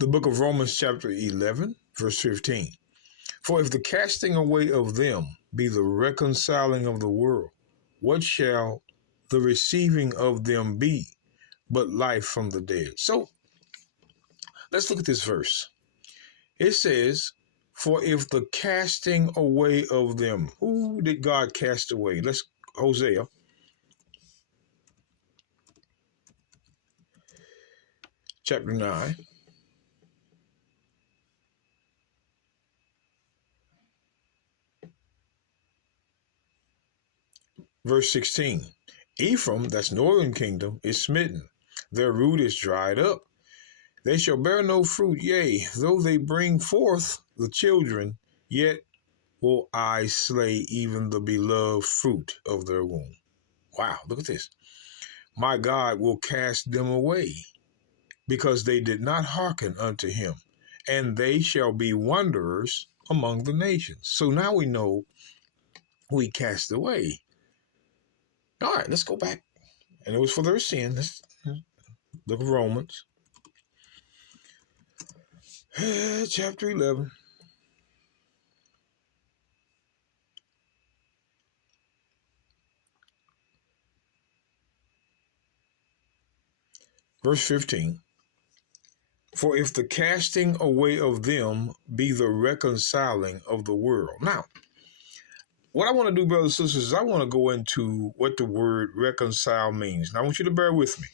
The book of Romans chapter 11, verse 15. For if the casting away of them be the reconciling of the world, what shall the receiving of them be but life from the dead? So let's look at this verse. It says, for if the casting away of them, who did God cast away? Hosea. Chapter 9. Verse 16. Ephraim, that's northern kingdom, is smitten. Their root is dried up. They shall bear no fruit, yea, though they bring forth the children, yet will I slay even the beloved fruit of their womb. Wow, look at this. My God will cast them away, because they did not hearken unto him, and they shall be wanderers among the nations. So now we know who he cast away. All right, let's go back. And it was for their sin. Let's look at Romans. Chapter 11. Verse 15. For if the casting away of them be the reconciling of the world. Now, what I want to do, brothers and sisters, is I want to go into what the word reconcile means. Now, I want you to bear with me.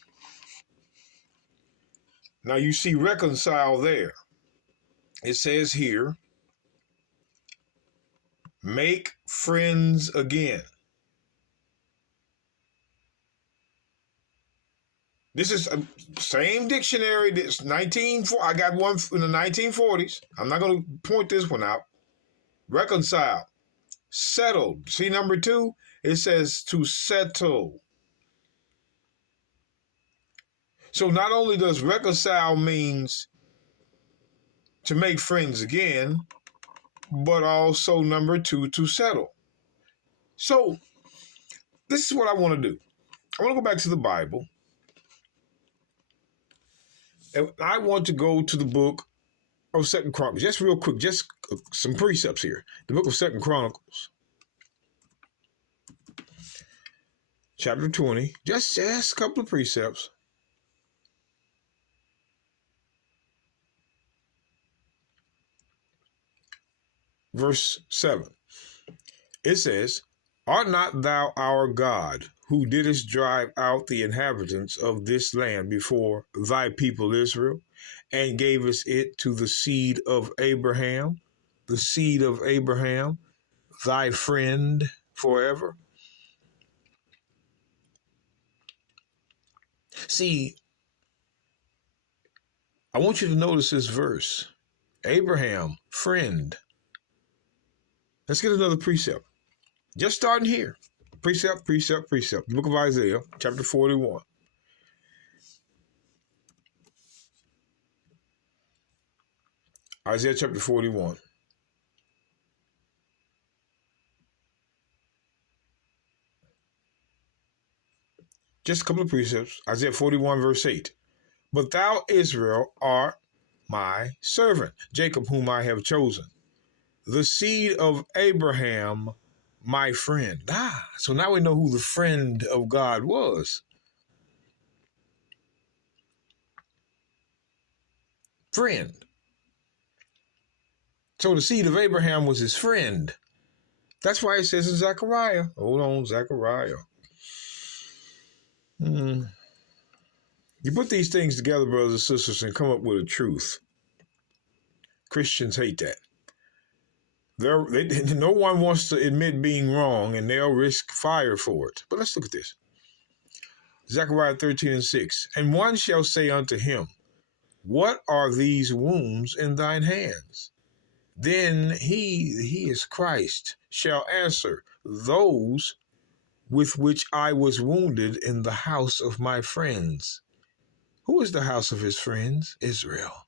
Now, you see reconcile there. It says here, make friends again. This is the same dictionary that's I got one in the 1940s. I'm not going to point this one out. Reconcile. Settled. See number 2? It says to settle. So not only does reconcile means to make friends again, but also number 2, to settle. So this is what I want to do. I want to go back to the Bible. And I want to go to the book of 2 Chronicles. Just real quick, just some precepts here. The book of 2 Chronicles. Chapter 20. Just a couple of precepts. Verse 7. It says, art not thou our God, who didst drive out the inhabitants of this land before thy people Israel, and gavest it to the seed of Abraham, thy friend forever? See, I want you to notice this verse. Abraham, friend. Let's get another precept. Just starting here. Precept, precept, precept. The book of Isaiah, chapter 41. Isaiah chapter 41. Just a couple of precepts. Isaiah 41, verse 8. But thou, Israel, art my servant, Jacob, whom I have chosen, the seed of Abraham, my friend. So now we know who the friend of God was. Friend. So the seed of Abraham was his friend. That's why it says in Zechariah. Hold on, Zechariah. You put these things together, brothers and sisters, and come up with a truth. Christians hate that. No one wants to admit being wrong, and they'll risk fire for it. But let's look at this. Zechariah 13 and 6. And one shall say unto him, what are these wounds in thine hands? Then he is Christ, shall answer, those with which I was wounded in the house of my friends. Who is the house of his friends? Israel.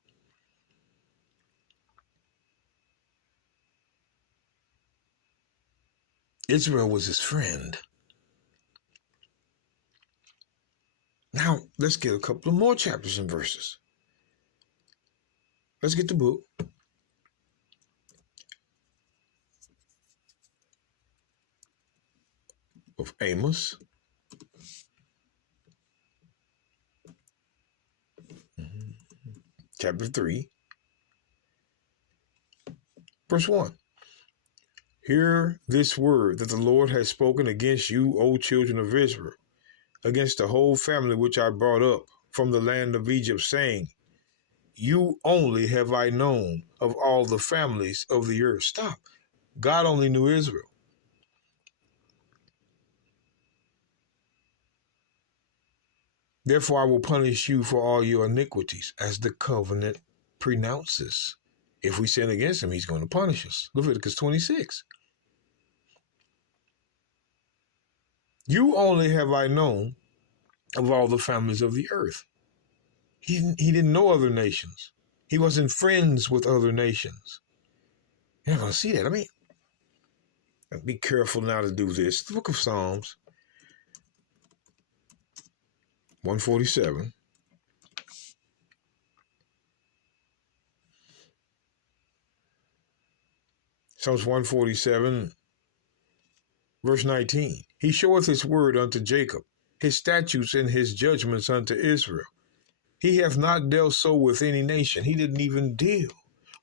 Israel was his friend. Now, let's get a couple of more chapters and verses. Let's get the book of Amos. Chapter 3, verse 1. Hear this word that the Lord has spoken against you, O children of Israel, against the whole family which I brought up from the land of Egypt, saying, you only have I known of all the families of the earth. Stop. God only knew Israel. Therefore I will punish you for all your iniquities, as the covenant pronounces. If we sin against him, he's going to punish us. Leviticus 26. You only have I known of all the families of the earth. He didn't know other nations. He wasn't friends with other nations. You're not going to see that. I mean, be careful now to do this. The book of Psalms, 147. Psalms 147, verse 19. He showeth his word unto Jacob, his statutes and his judgments unto Israel. He hath not dealt so with any nation. He didn't even deal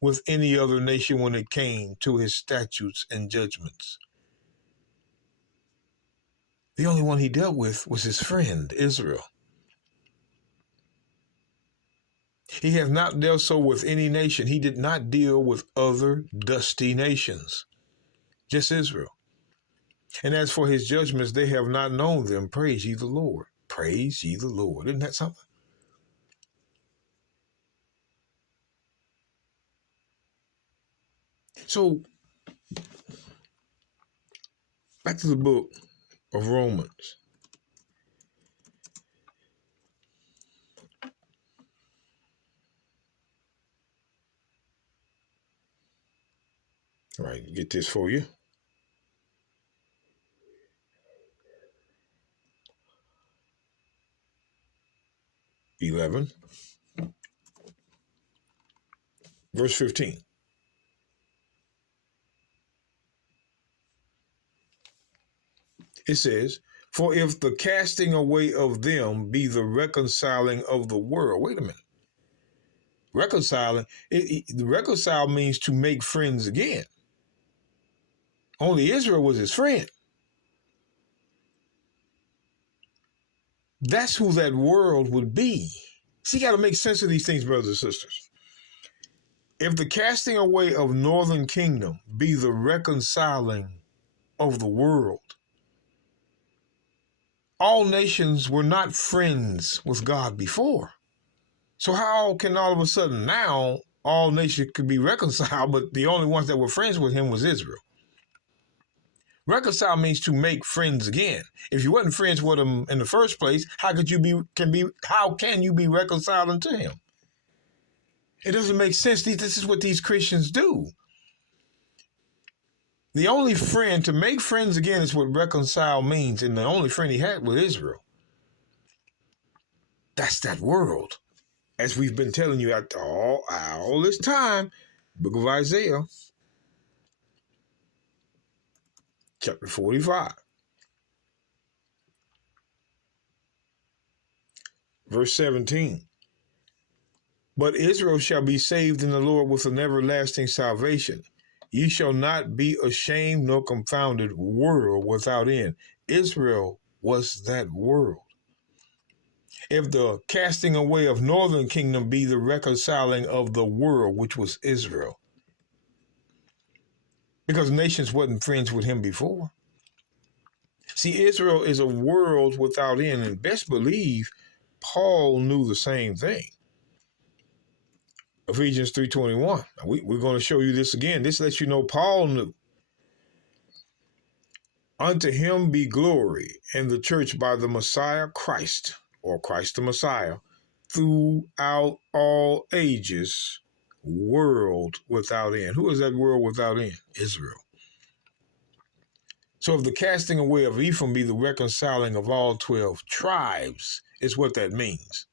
with any other nation when it came to his statutes and judgments. The only one he dealt with was his friend, Israel. He hath not dealt so with any nation. He did not deal with other dusty nations, just Israel. And as for his judgments, they have not known them. Praise ye the Lord. Praise ye the Lord. Isn't that something? So, back to the book of Romans. All right, get this for you. Verse 15. It says, for if the casting away of them be the reconciling of the world. Wait a minute. Reconciling, reconcile means to make friends again. Only Israel was his friend. That's who that world would be. See, you got to make sense of these things, brothers and sisters. If the casting away of northern kingdom be the reconciling of the world, all nations were not friends with God before. So how can all of a sudden now all nations could be reconciled, but the only ones that were friends with him was Israel? Reconcile means to make friends again. If you wasn't friends with him in the first place, how can you be reconciling to him? It doesn't make sense. This is what these Christians do. The only friend, to make friends again, is what reconcile means, and the only friend he had was Israel. That's that world. As we've been telling you after all this time, book of Isaiah, chapter 45, verse 17. But Israel shall be saved in the Lord with an everlasting salvation. Ye shall not be ashamed nor confounded, world without end. Israel was that world. If the casting away of northern kingdom be the reconciling of the world, which was Israel. Because nations wasn't friends with him before. See, Israel is a world without end, and best believe Paul knew the same thing. Ephesians 3:21. We're going to show you this again. This lets you know Paul knew. Unto him be glory in the church by the Messiah Christ, or Christ the Messiah, throughout all ages, world without end. Who is that world without end? Israel. So if the casting away of Ephraim be the reconciling of all 12 tribes, is what that means.